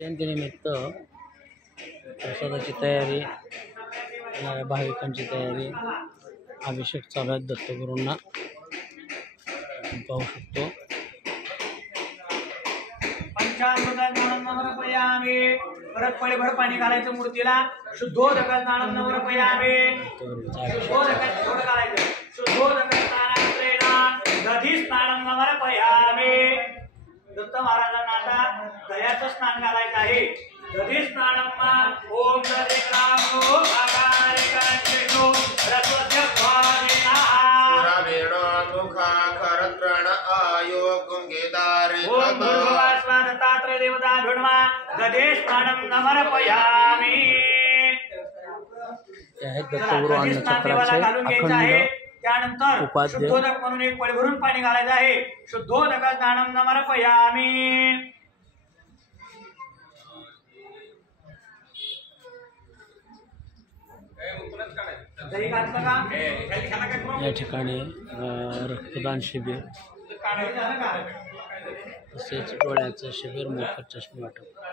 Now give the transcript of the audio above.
जयंतीनिमित्त प्रसादाची तयारी, भाविकांची तयारी, अभिषेक चालू आहे दत्तगुरूंना पाहू शकतो। परत पळीभर पाणी घालायचं मूर्तीला। शुद्धोदक स्नानं समर्पयामि। शुद्धोदक थोडं घालायचं। शुद्धोदक स्नानांतरेण दधी स्नानं समर्पयामि। दत्त महाराजांना आता दह्याचं स्नान घालायचं आहे। दधी स्नानमा ओम दधी नामो आकारिकांचो रसवस्य स्वामिना सुरवेणो मुखा करत्रण आयो गुंगेदारि ओम भगवान दत्तात्रय देवता भिडमा दधी स्नानं समर्पयामि। हे दत्तगुरू अन्नछत्राचे अखंड त्यानंतर शुद्धोदक म्हणून एक पळी भरून पाणी घालायचं आहे। शुद्धोदक स्नानं समर्पयामि। या ठिकाणी रक्तदान शिबिर, तसेच डोळ्याचं शिबिर, मोफत चष्मे वाटप।